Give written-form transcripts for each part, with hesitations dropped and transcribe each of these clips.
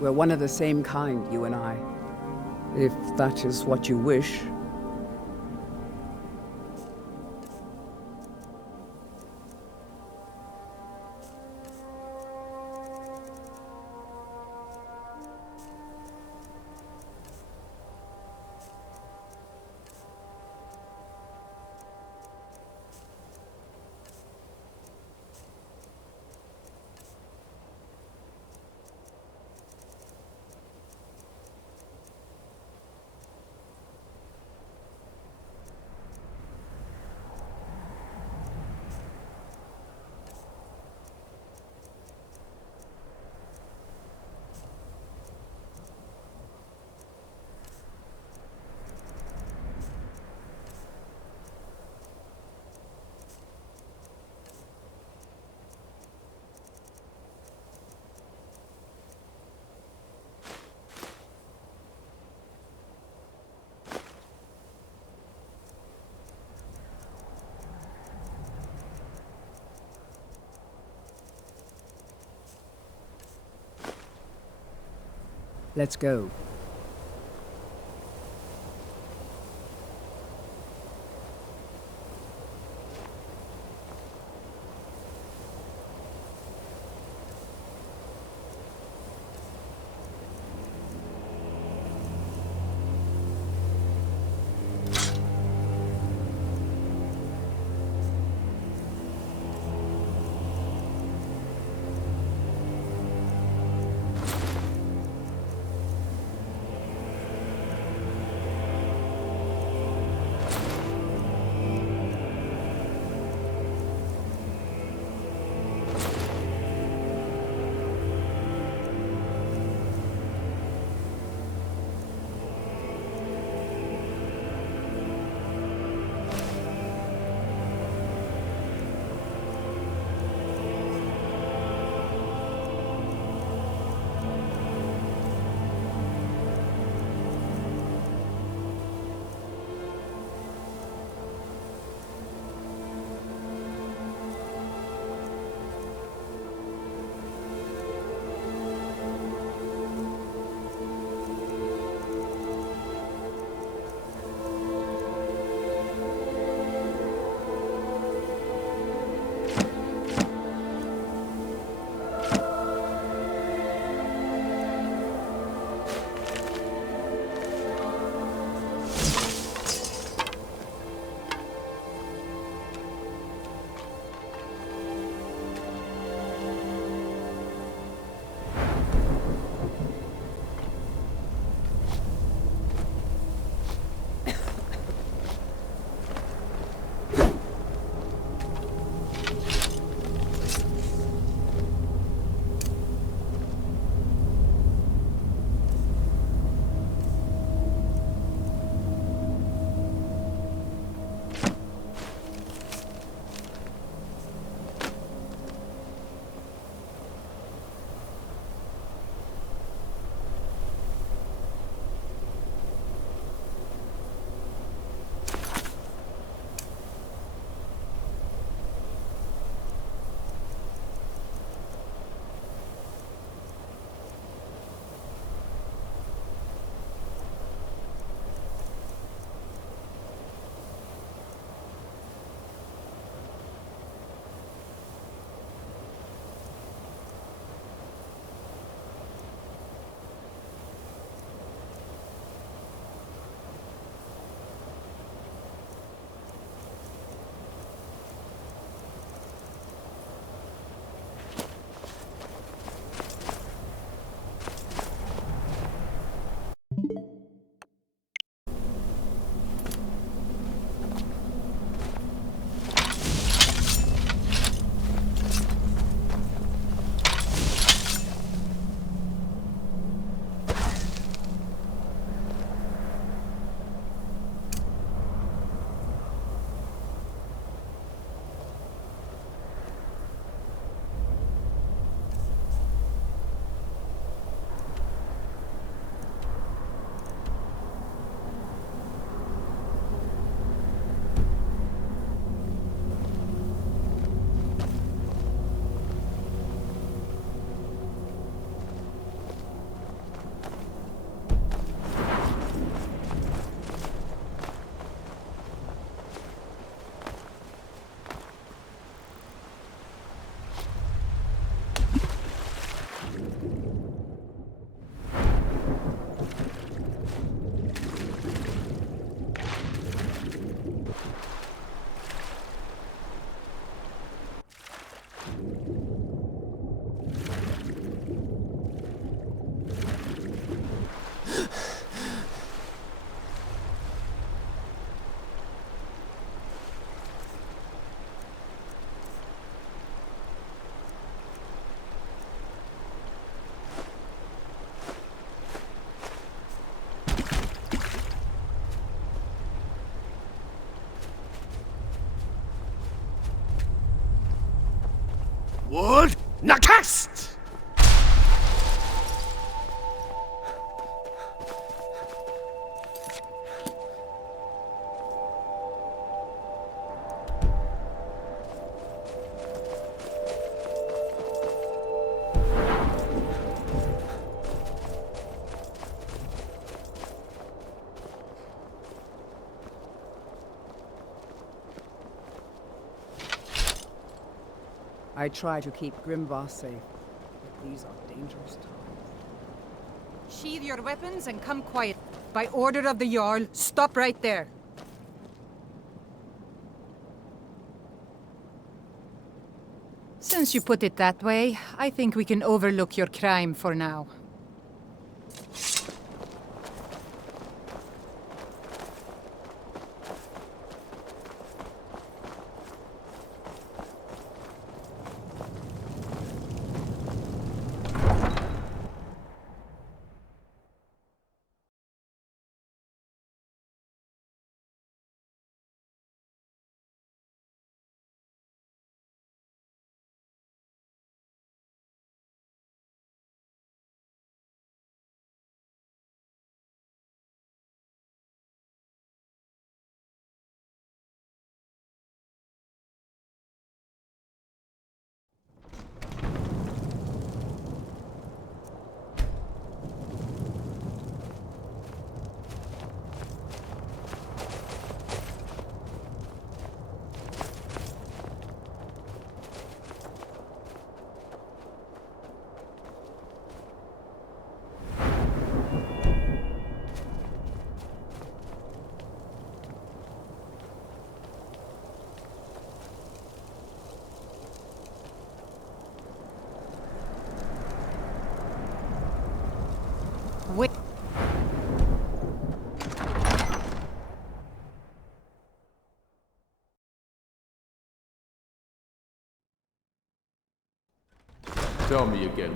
We're one of the same kind, you and I. If that is what you wish. Let's go. Word Nakast! I try to keep Grimboss safe, but these are dangerous times. Sheathe your weapons and come quiet. By order of the Jarl, stop right there. Since you put it that way, I think we can overlook your crime for now. Wait. Tell me again,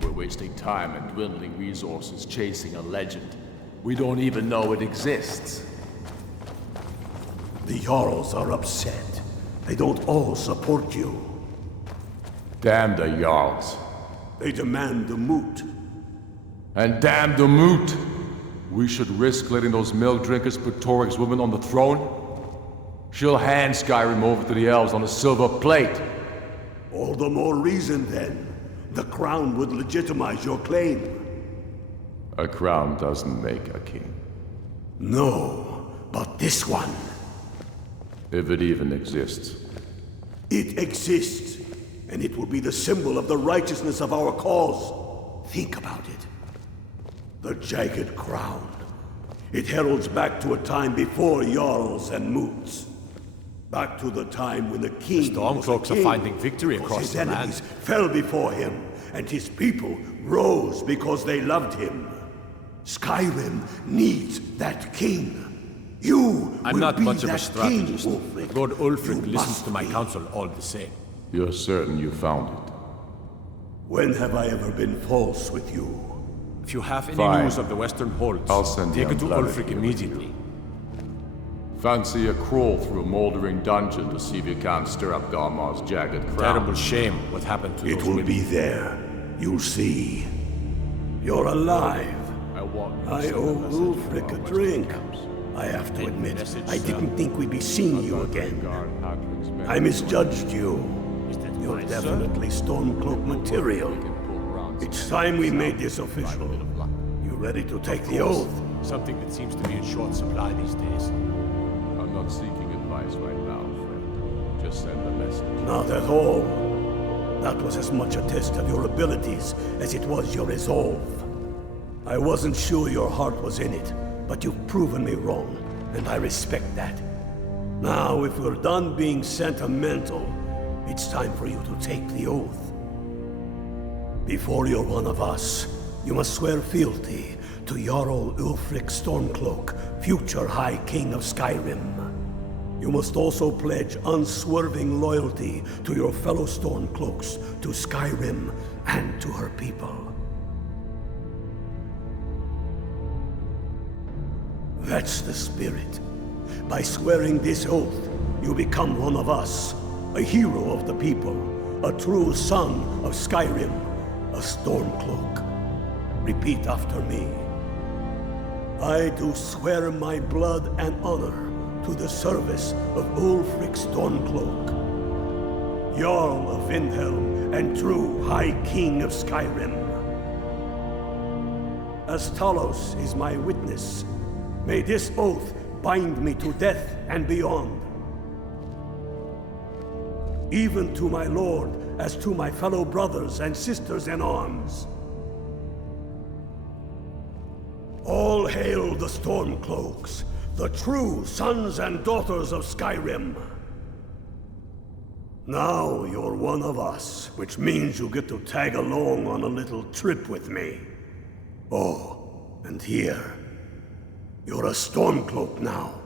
we're wasting time and dwindling resources chasing a legend. We don't even know it exists. The Jarls are upset. They don't all support you. Damn the Jarls. They demand the moot. And damn the moot! We should risk letting those milk drinkers put Torik's woman on the throne? She'll hand Skyrim over to the elves on a silver plate. All the more reason then. The crown would legitimize your claim. A crown doesn't make a king. No, but this one. If it even exists. It exists, and it will be the symbol of the righteousness of our cause. Think about it. The jagged crown. It heralds back to a time before Jarls and Moots. Back to the time when the king The Stormcloaks are finding victory across the land. His enemies fell before him, and his people rose because they loved him. Skyrim needs that king. You I'm will not be much of a that strategist. king, Ulfric. Lord Ulfric You listens must to my be. counsel all the same. You're certain you found it? When have I ever been false with you? If you have any Fine. news of the Western Holds, I'll send take the it to unplugged Ulfric here. immediately. Fancy a crawl through a moldering dungeon to see if you can't stir up Garmar's jagged crown. Terrible shame what happened to It those will women. be there. You'll see. You're alive. I want you to I send owe a message to Ulfric our a Western drink. camps. I have to admit, message, I sir. didn't think we'd be seeing you again. Guard Patrick's men. I misjudged you. Is that You're my definitely Stormcloak material. It's time we made this official. You ready to take the oath? son? Something that seems to be in short supply these days. I'm not seeking advice right now, friend. Just send a message. Not at all. That was as much a test of your abilities as it was your resolve. I wasn't sure your heart was in it, but you've proven me wrong, and I respect that. Now, if we're done being sentimental, it's time for you to take the oath. Before you're one of us, you must swear fealty to Jarl Ulfric Stormcloak, future High King of Skyrim. You must also pledge unswerving loyalty to your fellow Stormcloaks, to Skyrim, and to her people. That's the spirit. By swearing this oath, you become one of us, a hero of the people, a true son of Skyrim, a Stormcloak. Repeat after me. I do swear my blood and honor to the service of Ulfric Stormcloak, Jarl of Windhelm and true High King of Skyrim. As Talos is my witness, may this oath bind me to death and beyond. Even to my lord, as to my fellow brothers and sisters in arms. All hail the Stormcloaks, the true sons and daughters of Skyrim. Now you're one of us, which means you get to tag along on a little trip with me. Oh, and here. You're a Stormcloak now.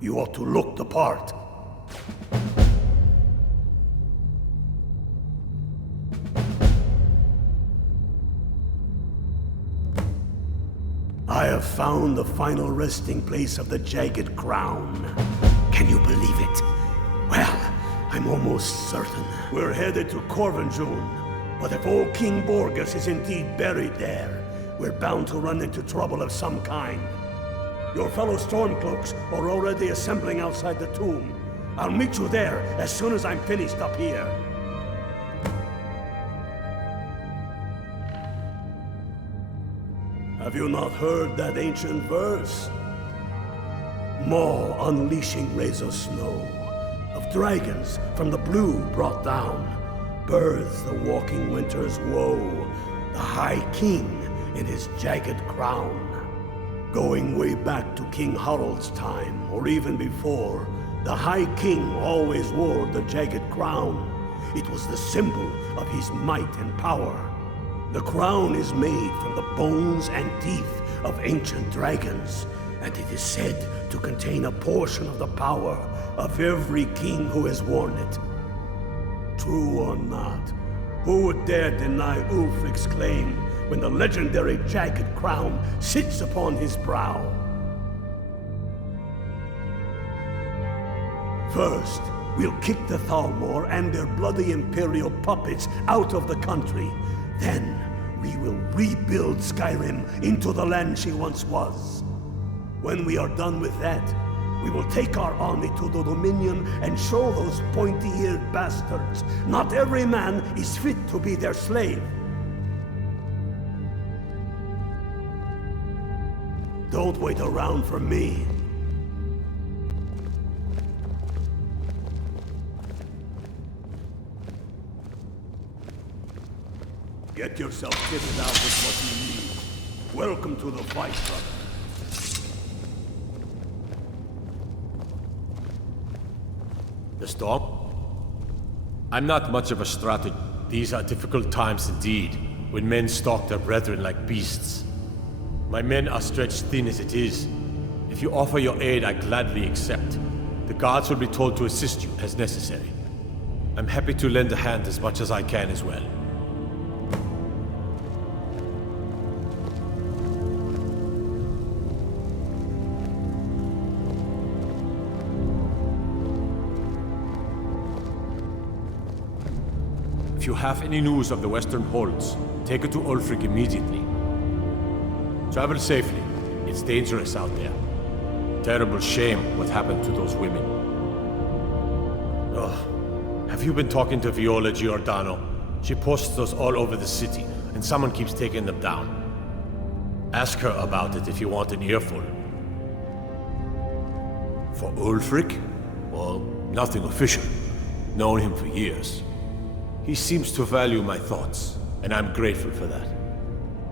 You ought to look the part. I have found the final resting place of the Jagged Crown. Can you believe it? Well, I'm almost certain. We're headed to Corvinjune, but if old King Borgus is indeed buried there, we're bound to run into trouble of some kind. Your fellow Stormcloaks are already assembling outside the tomb. I'll meet you there as soon as I'm finished up here. Have you not heard that ancient verse? Maw unleashing rays of snow, of dragons from the blue brought down, births the walking winter's woe, the High King in his jagged crown. Going way back to King Harald's time, or even before, the High King always wore the jagged crown. It was the symbol of his might and power. The crown is made from the bones and teeth of ancient dragons, and it is said to contain a portion of the power of every king who has worn it. True or not, who would dare deny Ulfric's claim when the legendary jagged crown sits upon his brow? First, we'll kick the Thalmor and their bloody Imperial puppets out of the country. Then, we will rebuild Skyrim into the land she once was. When we are done with that, we will take our army to the Dominion and show those pointy-eared bastards not every man is fit to be their slave. Don't wait around for me. Get yourself kitted out with what you need. Welcome to the fight, brother. The storm? I'm not much of a strategist. These are difficult times indeed, when men stalk their brethren like beasts. My men are stretched thin as it is. If you offer your aid, I gladly accept. The guards will be told to assist you as necessary. I'm happy to lend a hand as much as I can as well. If you have any news of the Western Holds, take it to Ulfric immediately. Travel safely. It's dangerous out there. Terrible shame what happened to those women. Oh, have you been talking to Viola Giordano? She posts those all over the city, and someone keeps taking them down. Ask her about it if you want an earful. For Ulfric? Well, nothing official. Known him for years. He seems to value my thoughts, and I'm grateful for that.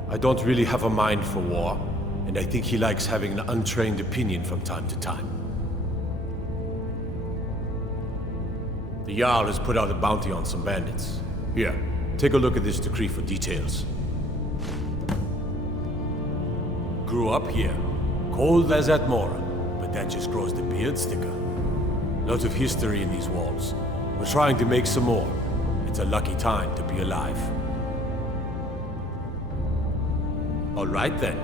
I don't really have a mind for war, and I think he likes having an untrained opinion from time to time. The Jarl has put out a bounty on some bandits. Here, take a look at this decree for details. Grew up here, cold as Atmora, but that just grows the beard sticker. Lots of history in these walls. We're trying to make some more. It's a lucky time to be alive. All right then.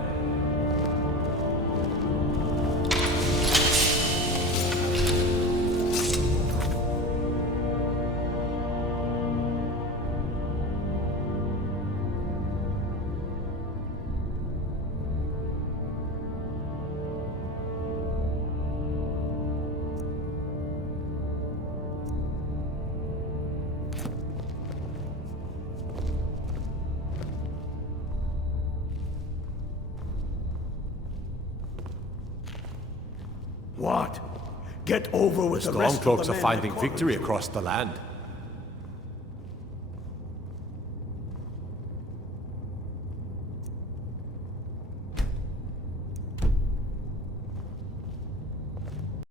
What? Get over with the rest of the Stormcloaks are men finding that victory cornered you. across the land.